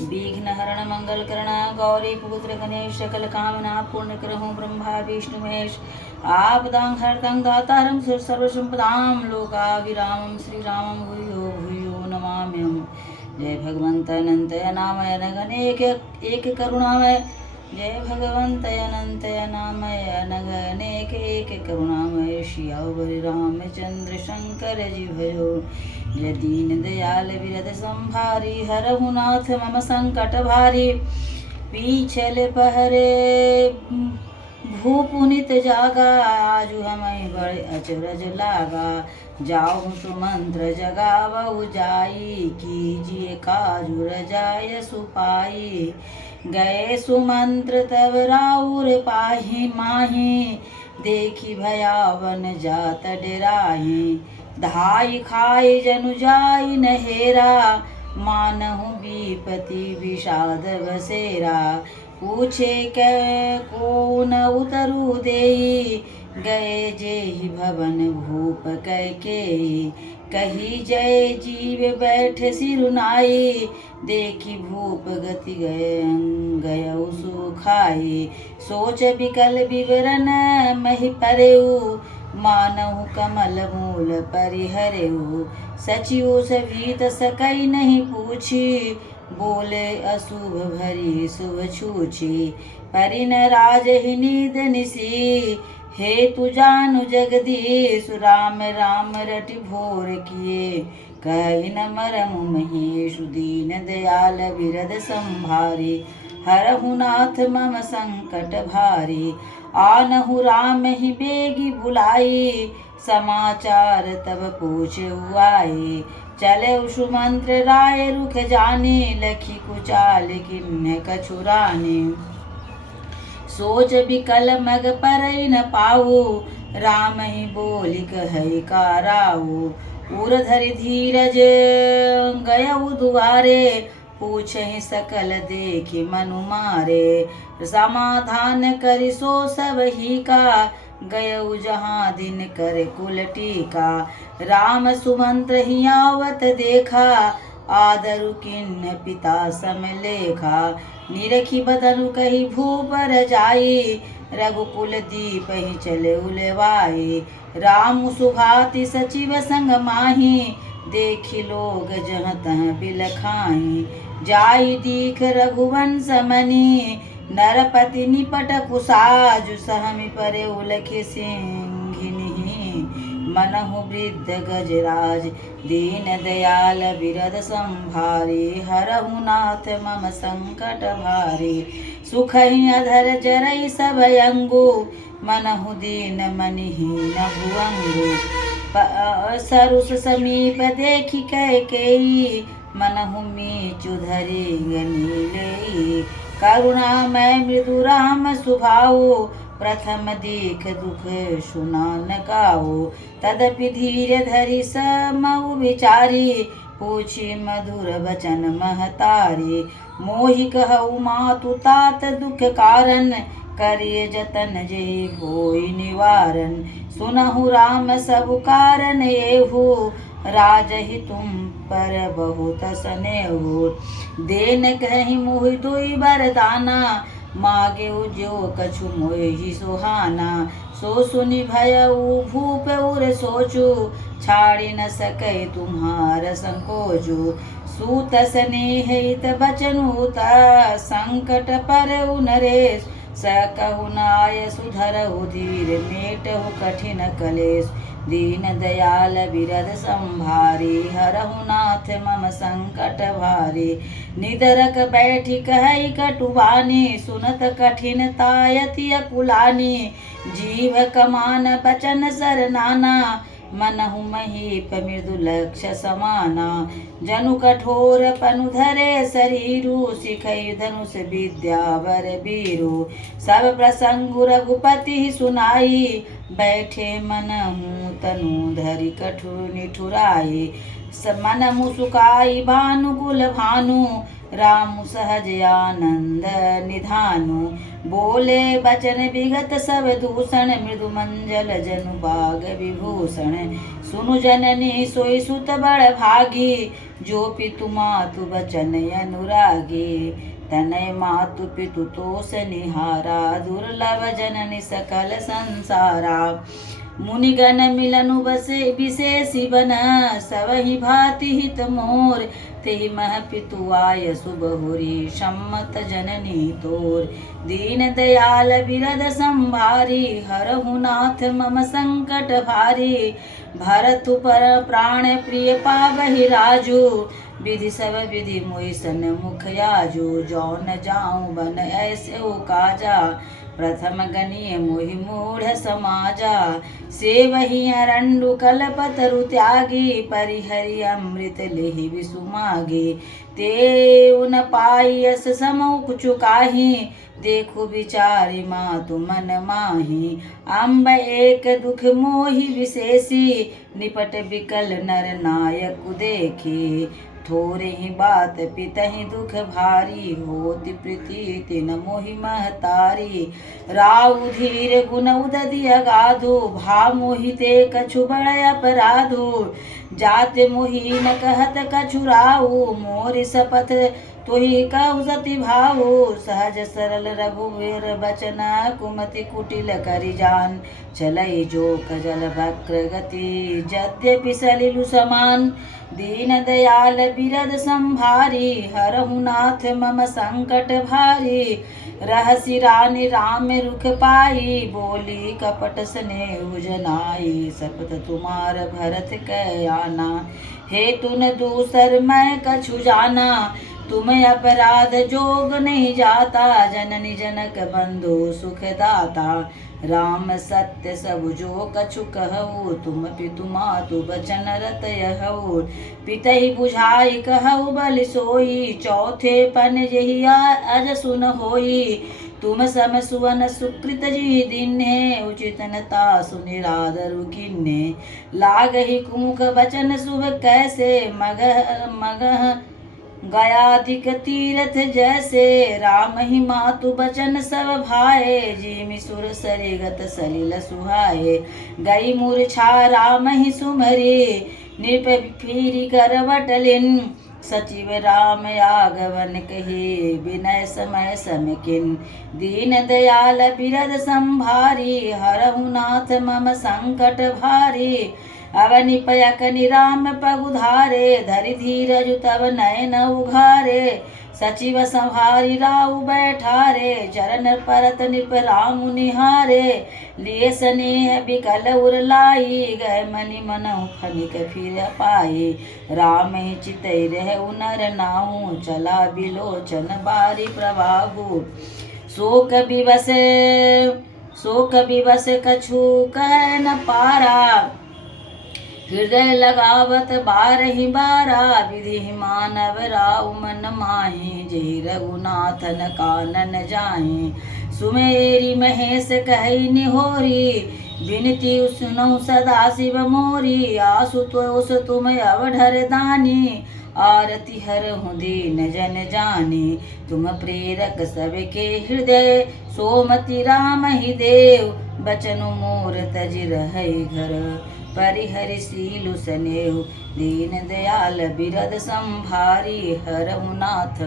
विघ्न हरण मंगल करण गौरी पुत्र गणेश सकल कामना पूर्ण करहु ब्रह्मा विष्णु महेश आपदां हरतं दातारं सर्व संपदां लोकाभिरामं श्रीरामं भूयो भूयो नमाम्यहम्। जय भगवंत अनंत नामय नगनेक एक करुणामय। जय भगवंत अनंत नामय अनगनेक एक करुणामय। श्यावर रामचंद्र शंकर जी भयो। जय दीन दयाल विरद संभारी हरहु नाथ मम संकट भारी। पीछल पहरे भूपुनित जागा आजु हमें बड़े अचरज लागा। जाऊँ सुमंत्र जगावहु जाई कीजिए काजु रजाय सुपाई। गए सुमंत्र तब राउर पाही माही देखी भयावन जात डराही। धाई खाई जनु जाई नहेरा मानहु विपति विषाद बसेरा। पूछे कै को न उतरु देई गए जेहि भवन भूप कैकेयी। कही जय जीव बैठ सिरुनाई देखी भूप गति गयउ सुखाई। सोच विकल विवरण महि परेउ मानहु कमल मूल परिहरेउ। सचिव सभीत सकई नहीं पूछी बोले अशुभ भरी शुभ छूछी। परिन राजहि नीद निसी हेतु जानु जगदीश। राम राम रटि भोर किए कहि न मरमु महेशु। दीन दयाल विरद संभारी हरहु नाथ मम संकट भारी। आनहु राम ही बेगी बुलाई समाचार तब पूछेउ आए। चले सुमंत्र राय रुख जाने लखी कुचाल किन्ह कछुराने। सोच विकल मग परई न पाऊ राम ही बोली कहई काराऊ। उर धरि धीरज गयउ दुआरे पूछहि सकल देखि मनु मारे। समाधान करि सो सब ही का गयउ जहाँ दिन कर कुल टीका। राम सुमंत्र ही आवत देखा आदरु किन्न पिता सम लेखा। निरखी बदनु कही भूपर जाई रघुकुल दीप ही चले उलवाई। राम सुभाति सचिव संग माही देखी लोग जहाँ तहाँ बिलखाई। जाई दीख रघुवंश मनी नरपति निपट कुसाजु। सहमि परे उलखि सिंहिनी मनहु वृद्ध गजराज। दीन दयाल विरद संभारी हरहु नाथ मम संकट भारी। सुखहि अधर जरई सब अंगु मनहु दीन मनिहीन भुअंगु। सरुस समीप देखि कैकेयी मनहु मीचु धरि गनीलेई। करुणामय मृदु राम सुभाऊ प्रथम देख दुख सुना न काऊ। तदपि धीर धरि समउ विचारी पूछी मधुर वचन महतारी। मोहि कहऊ मातु तात दुख कारण करिय जतन जे होई निवारण। सुनहु राम सब कारण एहु राजहि तुम पर बहुत स्नेहु। देन कहि मोहि दुई बरदाना मागे जो कछु मोहि सुहाना। सो सुनि भयउ भूप उर सोचु छाड़ि न सकै तुम्हार संकोचु। सूत स्नेह हित बचनु त संकट परउ नरेश। सकहु नाय सुधरहु धीर मेटहु कठिन कलेश। दीन दयाल विरद संभारी हरहु नाथ मम संकट भारी। निदरक बैठी कहई कटुवानी सुनत कठिन तायति अकुलानी। जीव कमान बचन सर नाना मनहु महीप मृदु लक्ष्य समाना। जनु कठोर पनु धरे शरीरु सिखई धनुष विद्या वर बीरु। सब प्रसंगु रघुपति सुनाई बैठे मनहु तनु धरि कठु निठुराई। मन मुसुकाई भानु कुल भानु रामु सहज आनंद निधानु, बोले बचन विगत सब दूषण, मृदु मंजल जनु बाग विभूषण। सुनु जननी सोई सुत बड़ भागी, जो पितु मातु बचन अनुरागी। तनय मातु पितु तोष निहारा, दुर्लभ जननी सकल संसारा। मुनिगण मिलनु बसे विशेषी बन, सबहि भांति हित मोर। तेहि मह पितु आय सुबहुरी, सम्मत जननी तोर। दीन दयाल बिरद संभारी, हरहु नाथ मम संकट भारी। भरतु पर प्राण प्रिय पावहि राजू, विधि सब विधि मोहि सन्मुख आजू। जौन जाऊं बन ऐसे काजा, प्रथम गणिय मोहि मूढ़ समाजा। सेवहि अरंडु कल्पतरु त्यागी, परिहरि अमृत लेहि विसुमागी। ते उन पाई यस समौ कुछु काही, देखु विचारि मातु मन माही। अम्ब एक दुख मोहि विशेषी, निपट बिकल नर नायक देखी। थोरे ही बात पितहि दुख भारी, होति प्रीति तिन मोहि महतारी। राउ धीर गुण उदधि अगाधु, भा मोहिते कछु बड़ अपराधु। जात मोहि न कहत कछु राउ, मोरि शपथ तुहि कहु सति भाऊ। सहज सरल रघुवीर बचन, कुमति कुटिल करि जान। चलई जोक जल वक्र गति, यद्यपि सलिलु समान। दीन दयाल बिरद संभारी, हरहु नाथ मम संकट भारी। रहसि रानी राम रुख पाई, बोली कपट स्नेह जनाई। शपथ तुम्हार भरत कै आना, हे तुन दूसर मैं कछु जाना। तुम अपराध जोग नहीं जाता, जननी जनक बंधु सुख दाता। राम सत्य सब जो कछु कहु, तुम पितु मातु बचन रत यहु। पितहि बुझाई कहु बलि सोई, चौथे पन यही अज सुन होई। तुम सम सुवन सुकृत जी दीन्हे, उचितनता सुनिरादरु किन्हे। लागहि कुमुख बचन शुभ कैसे, मगह गयाधिक तीरथ जैसे। राम ही मातु बचन सब भाए, जिमि सुर सरिगत सलिल सुहाए। गई मूर्छा राम ही सुमरी, नृप फिरी करवट लिन। सचिव राम आगवन कही, विनय समय सम किन। दीन दयाल बिरद संभारी, हरहु नाथ मम संकट भारी। अवनि पयकनि राम पगुधारे, धरि धीरजु तब नयन उघारे। सचिव संहारी राउ बैठारे, चरण परत नृप रामु निहारे। लिए स्नेह बिकल उर लाई, गए मनि मनहु फनिक फिर पाई। राम ही चितई रह उनर नाहु, चला बिलोचन बारी प्रवाहु। शोक विवश कछु कह न पारा, हृदय लगावत बारहि बारा। विधि मानव राउ मन माहि, जेहि रघुनाथन कानन जाहि। सुमेरी महेश कहि निहोरी, बिनती सुनहु सदा शिव मोरी। आशुतोष तुम अवढर दानी, आरती हरहु दीन जन जानी। तुम प्रेरक सबके हृदय, सोमति राम ही देव। बचनु मोर तजि रहै घर, परिहरि सीलु सनेहु। दीन दयाल बिरद संभारी, हरहु नाथ